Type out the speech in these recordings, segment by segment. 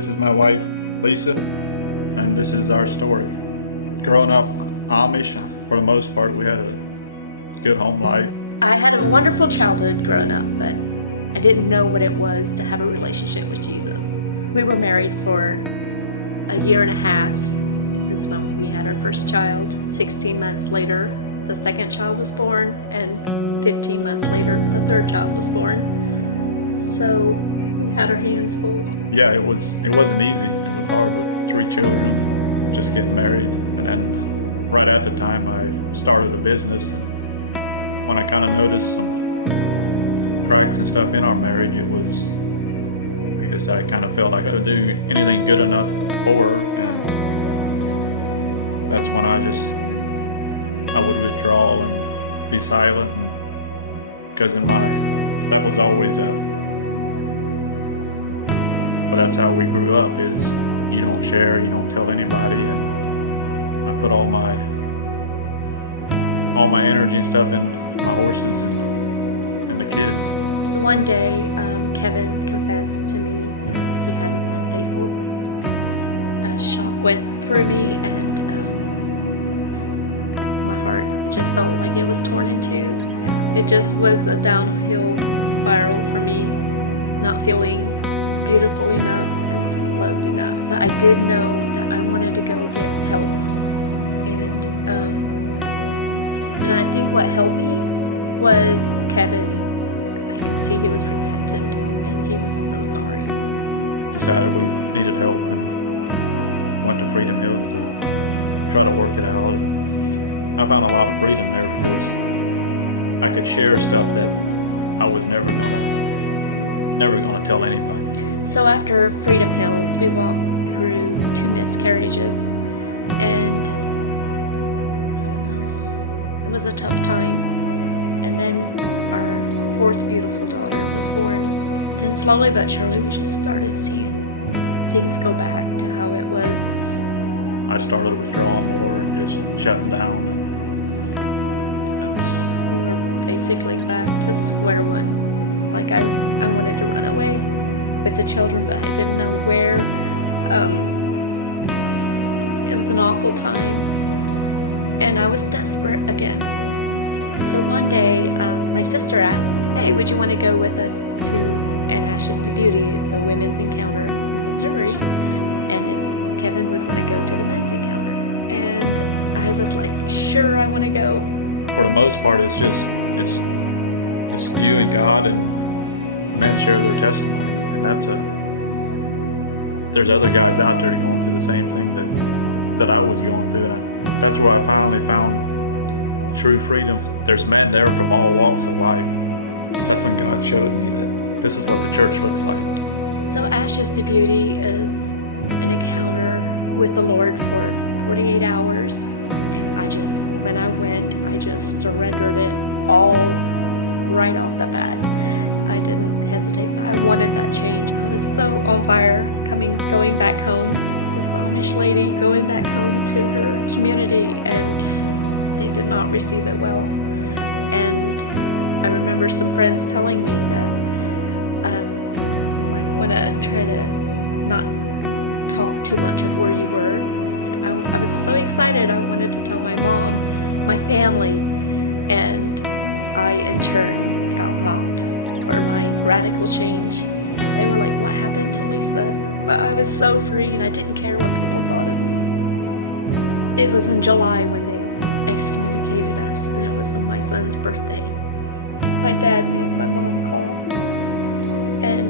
This is my wife, Lisa, and this is our story. Growing up Amish, for the most part, we had a good home life. I had a wonderful childhood growing up, but I didn't know what it was to have a relationship with Jesus. We were married for a year and a half. It was when we had our first child. 16 months later, the second child was born, and 15 months later, the third child was born. So we had our hands full. Yeah, it wasn't easy. It was hard with 3 children, just getting married. And right at the time I started a business, when I kind of noticed some cracks and stuff in our marriage, I kind of felt I could do anything good enough for her. And that's when I would withdraw and be silent, because that was always but that's how we grew up, is you don't share, you don't tell anybody. And I put all my energy and stuff into my horses and the kids. So one day, Kevin confessed to me that he had been faithful. A shock went through me, and my heart just felt like it was torn in two. It just was a downhill spiral for me, not feeling beautiful enough, loved enough. But I did know that I wanted to go get help. And I think what helped me was Kevin. I could see he was repentant, and he was so sorry. Decided we needed help and went to Freedom Hills to try to work it out. I found a lot of freedom there because I could share stuff that I was never gonna tell anybody. So after Freedom Hills, we walked through 2 miscarriages, and it was a tough time. And then our 4th beautiful daughter was born. Then slowly but surely, we just started seeing things go back to how it was. I started withdrawing or just shutting down. Basically back to square one. Like I wanted to run away with the children, but I didn't know where. It was an awful time, and I was desperate again. So one day, my sister asked, "Hey, would you want to go with us to Ashes to Beauty? It's a women's encounter in Missouri." And Kevin would want to go to the men's encounter, and I was like, "Sure, I want to go." For the most part, it's you and God, and men share their testimonies, and there's other guys out there going through the same thing that I was going through. That's where I finally found true freedom. There's men there from all walks of life. That's when God showed me that this is what the church looks like. So Ashes to Beauty is an encounter with the Lord for 48 hours. And when I went, I just surrendered it all right off the bat. I didn't hesitate. I wanted that change. I was so on fire going back home. This Amish lady going back home to her community, and they did not receive it well. And I remember some friends telling me that I want to try to not talk too much of wordy words. I was so excited. I wanted to tell my mom, my family, and I in turn got mocked for my radical change. They were like, "What happened to Lisa?" But I was so free, and I didn't care what people thought. It was in July when they excommunicated us, and it was on my son's birthday. My dad made my mom call and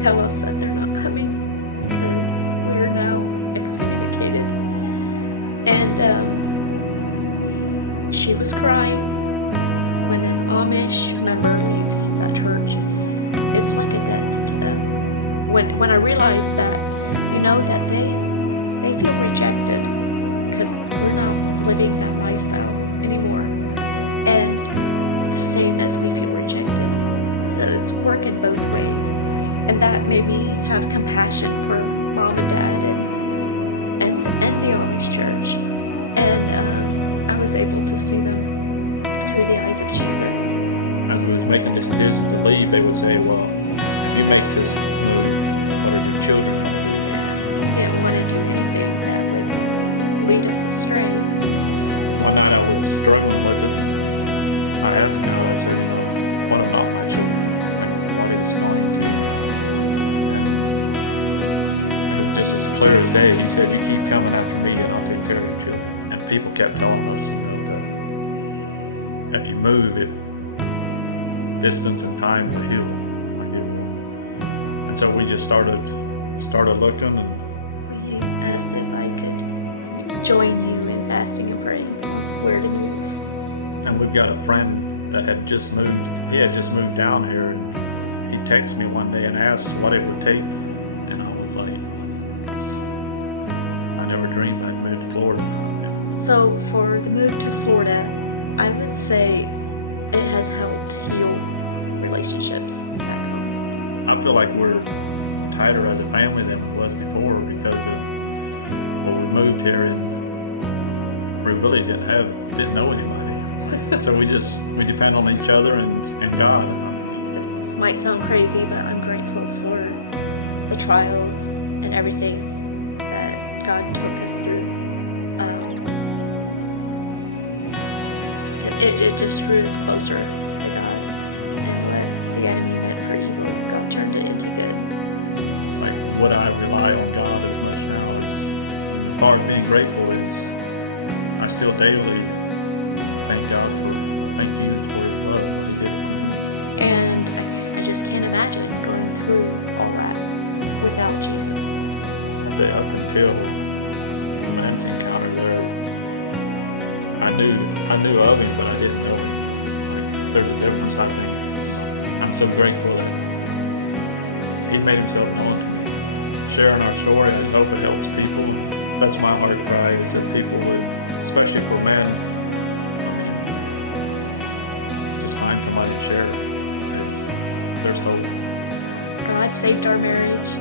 tell us that they're not coming because we're now excommunicated. And she was crying. When an Amish member leaves a church, it's like a death to them. When I realized that, that they feel rejected because we're Dave, he said, you keep coming after me and I'll take care of your children. And people kept telling us, that if you move, it distance and time will heal. And so we just started looking, and He asked if I could join you in fasting and praying where to meet. and we've got a friend that had just moved. He had just moved down here, and he texted me one day and asked what it would take, and I was like, I never dreamed I'd move to Florida. So for the move to Florida, I would say it has helped heal relationships back home. I feel like we're tighter as a family than it was before because of when we moved here, and we really didn't know anybody. So we depend on each other and God. This might sound crazy, but I'm grateful for the trials and everything that God took us through. It just drew us closer to God, and what the enemy meant for evil, God turned it into good. Like, would I rely on God as much now? As far as being grateful is, I still daily thank God thank you for His blood. And I just can't imagine going through all that without Jesus. I'd say up until the Lance encounter there, I knew of Him, but I didn't know Him. There's a difference, I think. I'm so grateful that He made Himself known to me. Sharing our story, I hope it helps people. That's my heart cry, is that people would, especially for men, just find somebody to share. There's hope. God saved our marriage.